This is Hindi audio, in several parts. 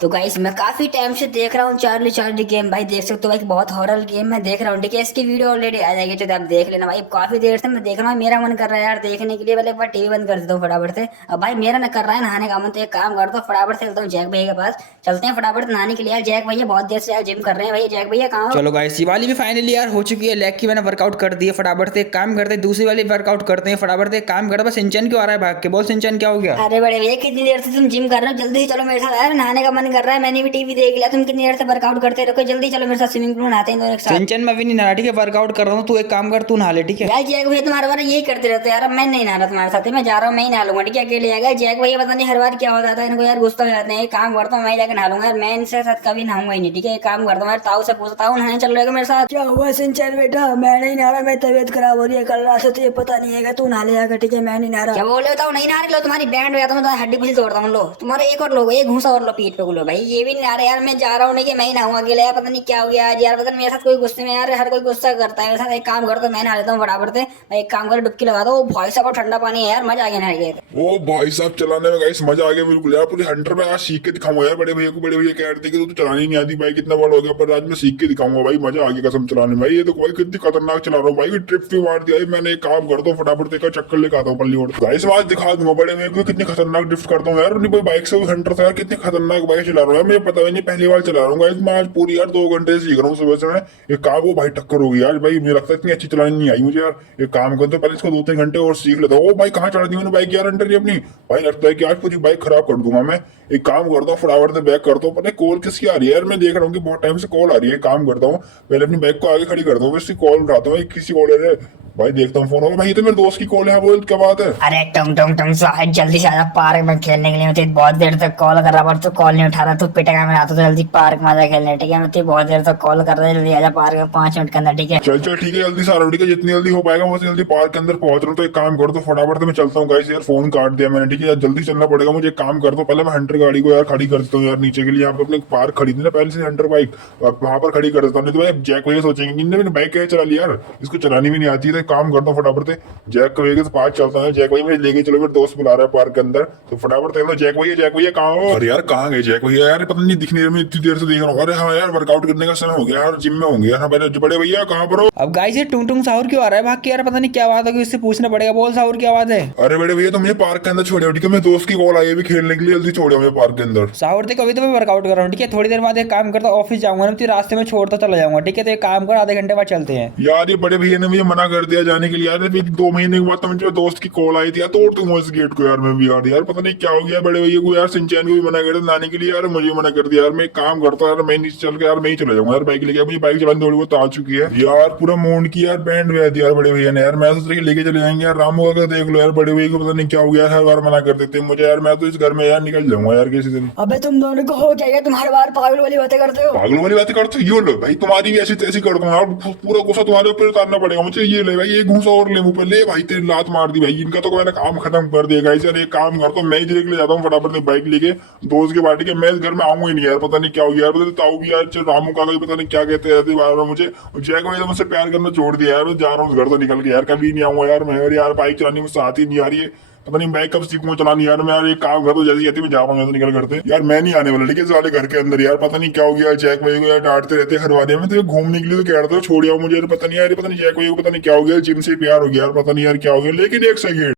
तो गाइस मैं काफी टाइम से देख रहा हूँ चार्ली चार्ली गेम। भाई देख सकते हो भाई, बहुत हॉरर गेम मैं देख रहा हूँ। ठीक है, इसकी वीडियो ऑलरेडी आ जाएगी तो आप देख लेना भाई। काफी देर से मैं देख रहा हूँ, मेरा मन कर रहा है यार देखने के लिए। पहले एक बार टीवी बंद कर देता हूँ फटाफट से। अब भाई मेरा ना कर रहा है नहाने का मन, तो एक काम करता हूँ फटाफट से चलता हूँ जैक भैया के पास। चलते हैं फटाफट नहाने के लिए यार। जैक भैया बहुत देर से यार जिम कर रहे हैं। भैया जैक भैया कहाँ हो? चलो गाइस, ये वाली भी फाइनली यार हो चुकी है। लेग की मैंने वर्कआउट कर दी है। फटाफट से एक काम करते हैं, दूसरी वाली वर्कआउट करते हैं। फटाफट से एक काम करते हैं। बस सिंचन क्यों आ रहा है भाग के? बोल सिंचन क्या हो गया? अरे बड़े भैया, कितनी देर से तुम जिम कर रहे हो? जल्दी से चलो मेरे साथ यार, नहाने का मन कर रहा है। मैंने भी टीवी देख लिया, तुम कितनी देर से वर्कआउट करते रहो। जल्दी चलो मेरे साथ, स्विमिंग पूल नहाते हैं दोनों एक साथ। सिंचन मैं भी नहीं नहा, ठीक है? वर्कआउट कर रहा हूँ। तू एक काम कर, तू नहा ले, ठीक है? यार जैक भैया तुम्हारे बार यही करते रहते हो यार। अब मैं नहीं नहा रहा तुम्हारे साथ, मैं जा रहा हूँ, मैं ही नहा लूंगा। ठीक है, अकेले आएगा जैक भैया। पता नहीं हर बार क्या हो जाता है इनको यार, गुस्सा हो जाते हैं। एक काम करता हूँ, मैं जाकर नहा लूंगा यार। मैं इनसे साथ कभी नहाऊंगा ही नहीं। ठीक है, एक काम करता हूँ यार, ताऊ से पूछता हूँ नहाने चल रहेगा मेरे साथ। क्या हुआ सिंचन बेटा? मैं नहीं नहा रहा, मेरी तबीयत खराब हो रही है कल रात से, तुझे पता नहीं है? तू नहा ले जाकर। ठीक है, मैं नहीं नहा रहा। क्या बोल रहे हो? नहीं नहा रहे? लो तुम्हारी बैंड हो जाता हूँ, हड्डी पुली तोड़ता हूँ। लो तुम्हारे एक और लोग, एक घूसा और लो पीठ पे लो। भाई ये भी नहीं नहा रहे यार। मैं जा रहा हूँ, नहीं कि मैं ही नहाऊंगा अकेले यार। पता नहीं क्या हो गया आज यार। पता नहीं मेरे साथ कोई गुस्से में यार, हर कोई गुस्सा करता है मेरे साथ। एक काम करता हूँ, मैं नहा लेता हूँ फटाफट से। भाई एक काम कर, डुबकी लगा दो। भाई साहब ठंडा पानी है यार, मजा आ गया नहा के। ओ भाई साहब, चलाने में गाइस मजा आ गया बिल्कुल यार। पूरी हंटर में आज सीख के दिखाऊंगा यार बड़े भैया को। बड़े भैया कह रहे थे कि तू चलानी नहीं आती भाई, कितना बड़ा हो गया, पर आज मैं सीख के दिखाऊंगा भाई। मजा आ गया कसम चलाने में भाई। ये तो कोई कितनी खतरनाक चला रहा हूँ भाई, ट्रिप भी मार दिया है मैंने। एक काम करता हूँ फटाफट से चक्कर लेकर आता हूँ पल्ली ओर। गाइस आज दिखा दूंगा बड़े भैया को कितनी खतरनाक ड्रिफ्ट करता हूँ यार। नहीं बाइक से हंटर था यार, कितनी खतरनाक बाइक चला रहा हूँ यार। मुझे पता ही नहीं, पहली बार चला रहा हूँ गाइस मैं। आज पूरी यार 2 घंटे से सीख रहा हूँ सुबह से मैं। एक काम हो भाई, टक्कर होगी यार भाई। मुझे लगता है इतनी अच्छी चलानी नहीं आई मुझे यार। एक काम करते पहले इसको 2-3 घंटे और सीख लेता हूँ। ओ भाई कहाँ चढ़ा दी मैंने बाइक यार अंडर अपनी। भाई लगता है कि आज पूरी बाइक खराब कर दूंगा मैं। एक काम करता हूँ फटाफट से बैक करता हूँ। पता कॉल किसकी आ रही है यार? मैं देख रहा हूँ कि बहुत टाइम से कॉल आ रही है। काम करता हूँ, पहले अपनी बाइक को आगे खड़ी करता हूँ, इसकी कॉल उठाता हूँ। किसी कॉल है भाई, देखता हूँ फोन होगा भाई। ये तो मेरे दोस्त की कॉल है। बोल क्या बात है? अरे टुम टुम टुम साहिब, जल्दी से आजा पार्क में खेलने के लिए। मैं तुझे बहुत देर तक कॉल कर रहा, पर तू कॉल नहीं उठा रहा। तू पिटेगा मैं आता, तो जल्दी पार्क में आजा खेलने। ठीक है, मैं तुझे बहुत देर तक कॉल कर रहा है। जल्दी आजा पार्क में 5 मिनट के अंदर। ठीक है चल चल ठीक है, जल्दी से आ रहा हूँ। ठीक है, जितनी जल्दी हो पाएगा वैसे जल्दी पार्क के अंदर पहुंच रहा हूँ। तो एक काम कर, तो फटाफट से मैं चलता हूँ गाइस यार। फोन काट दिया मैंने। ठीक है यार, जल्दी चलना पड़ेगा मुझे। एक काम करता हूँ, पहले मैं हंटर गाड़ी को यार खड़ी कर देता हूँ यार नीचे के लिए। यहाँ पे अपने पार्क खड़ी थी ना पहले से हंटर बाइक, वहां पर खड़ी कर देता हूँ। नहीं तो भाई जैक भैया सोचेंगे कि इनने मैंने बाइक कैसे चला लिया यार, इसको चलानी भी नहीं आती है। तो एक काम करता हूँ फटाफट से जैक भैया के पास चलता हूँ। जैक भैया मुझे लेके चलो, मेरे दोस्त बुला रहा है पार्क के अंदर। तो फटाफट से जैक भैया, जैक भैया कहाँ हो? अरे यार कहाँ गए जैक भैया यार? पता नहीं दिख नहीं रहे, मैं इतनी देर से देख रहा हूँ। अरे हाँ यार, वर्कआउट करने का समय हो गया यार, जिम में होंगे यार। हाँ बड़े भैया कहाँ पर हो? अब गाइस ये टुंग टुंग साहुर क्यों आ रहा है भाग के यार? पता नहीं क्या बात है, इससे पूछना पड़ेगा। बोल साहुर क्या बात है? अरे बड़े भैया तो मुझे पार्क के अंदर छोड़े। ठीक है, मेरे दोस्त की कॉल आई है भी खेलने के लिए, जल्दी छोड़े मुझे पार्क के अंदर। साहुर देखो, अभी तो मैं वर्कआउट कर रहा हूँ। ठीक है, थोड़ी देर बाद एक काम करता हूँ, ऑफिस जाऊंगा ना, तो रास्ते में छोड़ता चला जाऊंगा। ठीक है, तो एक काम कर, आधे घंटे बाद चलते हैं। यार ये बड़े भैया ने मुझे मना कर दिया जाने के लिए यार। फिर 2 महीने के बाद तो मुझे दोस्त की कॉल आई थी यार, तोड़ दूंगा इस गेट को यार मैं भी यार। पता नहीं क्या हो गया बड़े भैया को यार। सिंचैन को भी मना कर दिया लाने के लिए यार, मुझे मना कर दिया यार। मैं एक काम करता हूँ यार, मैं नीचे चल के यार मैं ही चला जाऊंगा यार बाइक लेके। मुझे बाइक चलानी थोड़ी बहुत आ चुकी है यार। पूरा मूड की यार बैंड बजा दिया यार बड़े भैया ने यार। मैं सोच रही लेके चले जाएंगे यार। रामू का देख लो यार, बड़े भैया को पता नहीं क्या हो गया, हर बार मना कर देते हैं मुझे यार। मैं तो इस घर में यार निकल जाऊंगा यार किसी दिन। अबे तुम दोनों को हो क्या? तुम हर बार पागल वाली बातें करते हो। पागलों वाली बातें करते हो? ये लो भाई, तुम्हारी भी ऐसी तैसी कर दूंगा यार। पूरा गुस्सा तुम्हारे ऊपर उतारना पड़ेगा मुझे। ये ले भाई, ये घूसा और ले मुंह पे ले भाई। तेरी लात मार दी भाई, इनका तो मैंने काम खत्म कर दिया गाइस यार। एक काम करता हूँ, मैं ही लेके जाता हूँ फटाफट से बाइक लेके दोस्त के पार्टी के। मैं इस घर में आऊंगा ही नहीं यार। पता नहीं क्या हो गया यार। पता ताऊ भी यार, रामू का पता नहीं क्या कहते रहते बार बार मुझे। जैक भाई मुझसे प्यार करना छोड़ दिया यार। जा रहा हूँ घर से निकल के यार, कभी नहीं आऊंगा यार मैं यार। बाइक चलानी मुझसे आती नहीं आ रही है। पता नहीं मैं कब सीखूंगा चलानी यार मैं यार। एक काम कर, तो जैसे जैसे मैं जा रहा हूँ निकल करते यार। मैं नहीं आने वाला ठीक है इस वाले घर के अंदर यार। पता नहीं क्या हो गया जैक भाई को यार, डांटते रहते हर बार में। तो घूमने के लिए तो कह रहा था छोड़ आओ मुझे। पता नहीं यार, पता नहीं जैक भाई को पता नहीं क्या हो गया, जिम से प्यार हो गया यार। पता नहीं यार क्या हो गया। लेकिन एक सेकंड,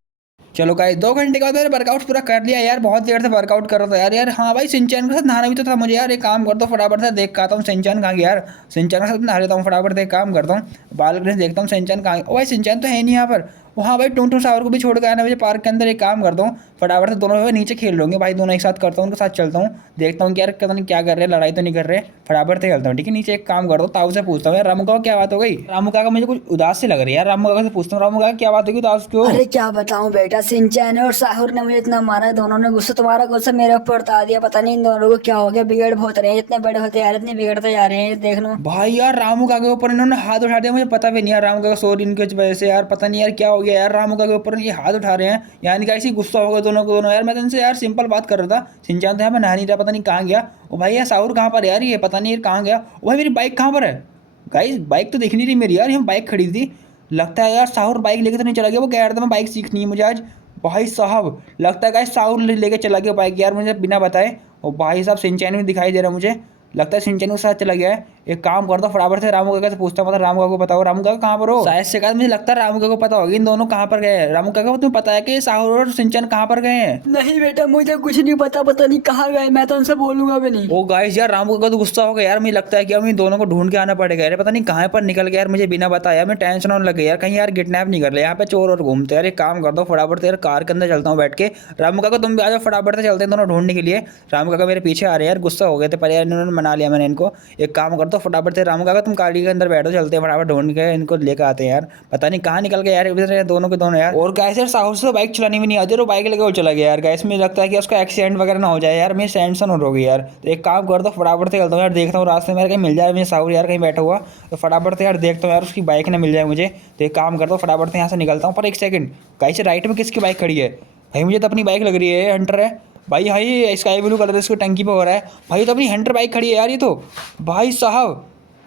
चलो गाइस, 2 घंटे के बाद मैंने वर्कआउट पूरा कर लिया यार। बहुत देर से वर्कआउट कर रहा था यार। हाँ भाई, सिंचैन के साथ नहाना भी तो था मुझे यार। एक काम करता हूँ फटाफट से देख के आता हूँ सिंचैन कहाँ गया यार। सिंचैन के साथ नहा लेता हूँ फटाफट से। एक काम करता हूँ, बालकनी से देखता हूँ सिंचैन कहाँ गया। ओ भाई सिंचैन तो है नहीं यहाँ पर। वो हाँ भाई, टुन टुन सावर को भी छोड़ के आना मुझे पार्क के अंदर। एक काम करता हूँ फटाफट से, दोनों नीचे खेल लेंगे भाई। दोनों एक साथ करता हूँ, उनके साथ चलता हूँ, देखता हूँ कि यार पता नहीं क्या कर रहे हैं, लड़ाई तो नहीं कर रहे। फटाफट से खेलता हूँ। ठीक है, नीचे एक काम करता हूँ, ताऊ से पूछता हूँ यार रामू का क्या बात हो गई। रामू का मुझे कुछ उदास से लग रही है यार। रामू का से पूछता हूँ, रामू का क्या बात होगी उदास क्यों? अरे क्या बताऊं बेटा, सिंचैन और साहुर ने मुझे इतना मारा है। दोनों ने गुस्सा, तुम्हारा गुस्सा मेरे ऊपर उतार दिया। पता नहीं इन दोनों को क्या हो गया, बिगड़ बहुत रहे हैं। इतने बड़े होते जा रहे, इतने बिगड़ते जा रहे हैं, देख लो भाई यार। रामू का के ऊपर इन्होंने हाथ उठा दिया, मुझे पता भी नहीं यार। रामू का सॉरी इनकी वजह से यार। पता नहीं यार क्या हो गया यार, रामू का के ऊपर ये हाथ उठा रहे हैं। यानी कि ऐसी गुस्सा हो गया दोनों को दोनों यार। मैं तो इनसे यार सिंपल बात कर रहा था। सिंचान तो यहाँ पे नहा नहीं रहा, पता नहीं कहाँ गया। ओ भाई यार साहुर कहाँ पर यार? ये पता नहीं यार कहाँ गया। ओ भाई मेरी बाइक कहाँ पर है? गाइस बाइक तो दिख नहीं रही मेरी यार। यहाँ बाइक खड़ी थी, लगता है यार साहुर बाइक लेके तो नहीं चला गया। वो कह रहा था मैं बाइक सीखनी है मुझे आज। भाई साहब लगता है गाइस साहुर लेके चला गया बाइक यार मुझे बिना बताए। और भाई साहब सिंचैन भी दिखाई दे रहा है मुझे, लगता है सिंचैन के साथ चला गया है। एक काम करता हूँ फटाफट से रामू काका से पूछता हूँ, मतलब रामू काका को बताओ, रामू काका कहाँ पर हो? शायद से मुझे लगता है रामू काका को पता होगी इन दोनों कहाँ पर गए हैं। रामू काका तुम्हें पता है कि साहुर और सिंचैन कहाँ पर गए हैं? नहीं बेटा मुझे कुछ नहीं पता, पता नहीं कहाँ गए, मैं तो उनसे बोलूंगा भी नहीं। ओ गाइस यार रामू काका तो गुस्सा हो गया यार, मुझे लगता है कि अब इन दोनों को ढूंढ के आना पड़ेगा यार, पता नहीं कहाँ पर निकल गया यार मुझे बिना बताया, मैं टेंशन होने लग गया यार, कहीं यार किडनैप नहीं कर ले यहाँ पे चोर और घूमते यार। एक काम करता हूँ फटाफट से यार कार के अंदर चलता हूँ बैठ के। रामू काका तुम भी आ जाओ फटाफट से, चलते हैं दोनों ढूंढने के लिए। रामू काका मेरे पीछे आ रहे हैं यार, गुस्सा हो गए थे पर यार इन्होंने मना लिया मैंने इनको। एक काम करता हूँ फटाफट से, रामू काका तुम गाड़ी के अंदर बैठो, चलते हैं फटाफट ढूंढ के इनको लेकर आते हैं यार। पता नहीं कहाँ निकल गए यार इधर दोनों के दोनों यार। और गाइस यार साहू से बाइक चलानी भी नहीं आती, और बाइक लेके वो चला गया यार। गाइस मुझे लगता है कि उसका एक्सीडेंट वगैरह ना हो जाए यार, मेरी टेंशन हो गई यार। तो एक काम करता हूँ फटाफट से चलता हूँ यार, देखता हूँ रास्ते में कहीं मिल जाए मुझे साहू यार कहीं बैठा हुआ, तो फटाफट से यार देखता हूँ यार उसकी बाइक ना मिल जाए मुझे। तो एक काम करता हूँ फटाफट से यहाँ से निकलता हूँ। पर एक सेकंड गाइस राइट में किसकी बाइक खड़ी है? भाई मुझे तो अपनी बाइक लग रही है, हंटर है भाई। हाई स्काई ब्लू कलर इसको टंकी पे हो रहा है भाई, तो अपनी हंटर बाइक खड़ी है यार ये तो। भाई साहब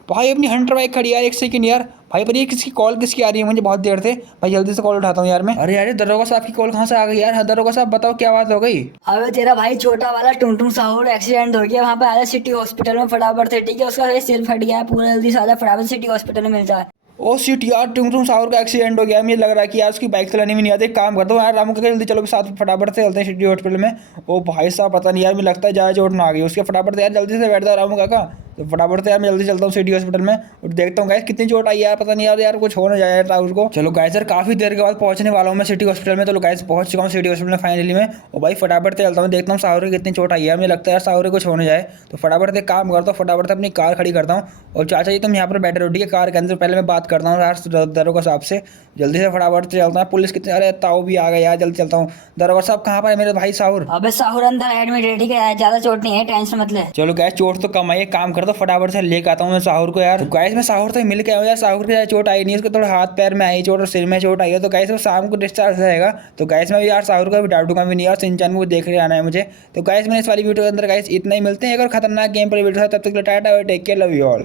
भाई अपनी हंटर बाइक खड़ी है यार, एक सेकंड यार भाई, पर ये किसकी कॉल किसकी आ रही है मुझे बहुत देर से। भाई जल्दी से कॉल उठाता हूँ यार मैं। अरे यार दरोगा साहब की कॉल कहाँ से आ गई यार? दरोगा साहब बताओ क्या बात हो गई? अबे तेरा भाई छोटा वाला टुनटुन साहू एक्सीडेंट हो गया, वहाँ पे आजा सिटी हॉस्पिटल में फटाफट से, ठीक है? उसका सिर फट गया है पूरा, जल्दी से आजा फटाफट सिटी हॉस्पिटल में मिल जाए। ओ शिट यार टुमटुम साहू का एक्सीडेंट हो गया, मुझे लग रहा है कि यार उसकी बाइक चलाने में नहीं आती। एक काम करता हूँ यार रामू काका जल्दी चलो साथ फटाफट से चलते हैं सिटी हॉस्पिटल में। ओ भाई साहब पता नहीं यार मुझे लगता है ज़्यादा चोट ना आ गई उसके, फटाफट से यार जल्दी से बैठता है रामू काका। तो फटाफट से यार मैं जल्दी चलता हूँ सिटी हॉस्पिटल में और देखता हूँ गाइस कितनी चोट आई यार, पता नहीं यार कुछ हो ना जाए यार राहुल को। चलो गाइस यार काफ़ी देर के बाद पहुंचने वाला हूँ मैं सिटी हॉस्पिटल में। तो गाइस पहुंच चुका हूँ सिटी हॉस्पिटल में फाइनली में। और भाई फटाफट से चलता हूँ, देखता हूँ साहुरे की कितनी चोट आई है, मुझे लगता है यार साहुरे कुछ होने जाए। तो फटाफट से काम करता हूँ, फटाफट से अपनी कार खड़ी करता हूँ। और चाचा जी तुम यहाँ पर बैठे रहो ठीक है कार के अंदर, पहले मैं बात करता हूँ यार दरोगा साहब से। जल्दी से फटाफट से चलता हूँ, पुलिस कितने, अरे ताऊ भी आ गए यार, जल्दी चलता हूँ। दरोगा साहब कहाँ पर है मेरे भाई साहुर? अबे साहू अंदर एडमिट है, ठीक है? ज्यादा चोट नहीं है, टेंशन मत ले। चलो गैस चोट तो कम आई है, काम करता हूँ फटाफट से लेके आता हूँ मैं साहुर को यार। तो गैस मैं साहुर से मिल के आऊँ यार, साहुर के चोट आई नहीं है, उसको थोड़ा हाथ पैर में आई चोट और सिर में चोट आई है। तो गैस वो शाम को डिस्चार्ज हो जाएगा। तो गैस मैं यार साहुर का भी डांटूंगा भी नहीं यार, सिंचन को देख के आना है मुझे। तो गैस मैंने इस वाली वीडियो के अंदर गैस इतना ही, मिलते हैं अगर खतरनाक गेम पर वीडियो, तब तक टाटा और take care, love you all.